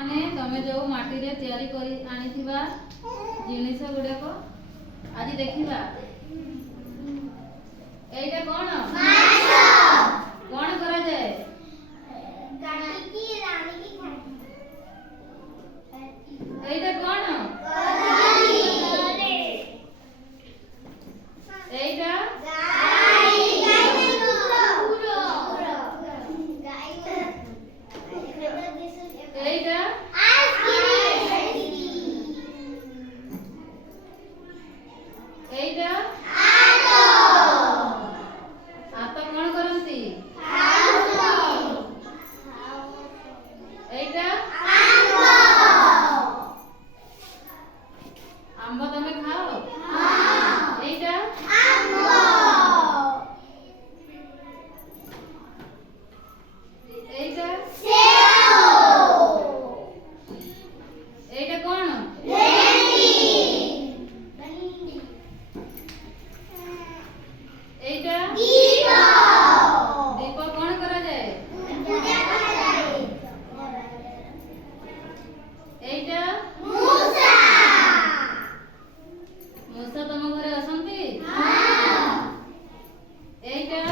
माने तमे जो माटी रे तयारी करी आनिथिबा जिनिस गुडा को आज देखिबा। एटा कोन माछ कोन करा जाय गाटी की रानी की खाए। एटा कोन कदली एटा गाय गाय पूरो गाय एटा एटा आता कोण करंती एटा आंबा तमे खाओ एटा एटा एटा कोण एटा दीप कोण करा जाय पूजा करा जाय। एटा मूसा मूसा तम घरे असंती एटा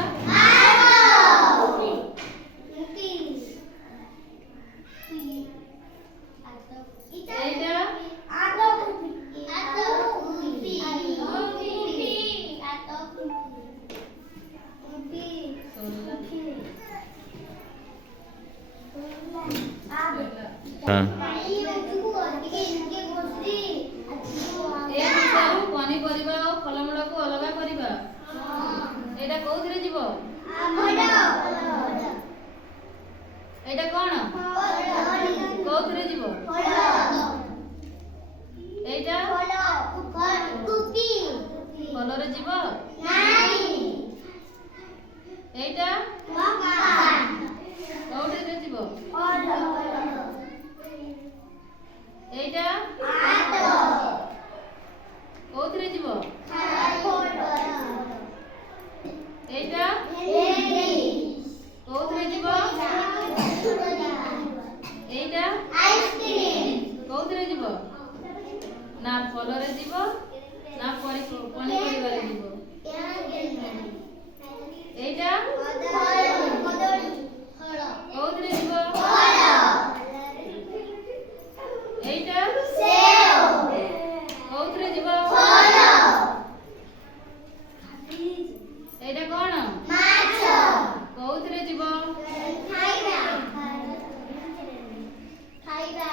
पनीपरिबा और फलमूल को अलग करिबा। एटा कोउथरे जीवो एटा कोन कोउथरे जीवो एटा फलरे जीवो एटा कोउथरे जीवो एटा कोउथरे जीवो एटा कोउथरे जीवो एटा कोउथरे जीवो ना फलरे जीवो ना पनीपरिबारे जीवो एटा कोउथरे जीवो एटा कोउथरे जीवो एटा कोन माछ कोउथरे जीवो खाइबा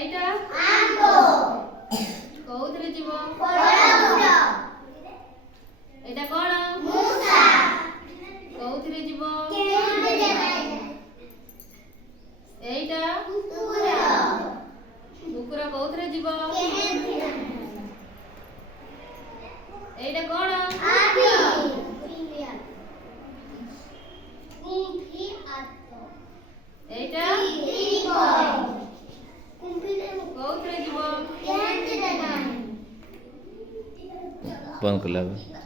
एटा आंबो कोउथरे जीवो एटा कोन मूसा कोउथरे जीवो एटा कुकुरा कोउथरे जीवो एटा कोन एटा कोउथरे जीवो बंद कर लगा।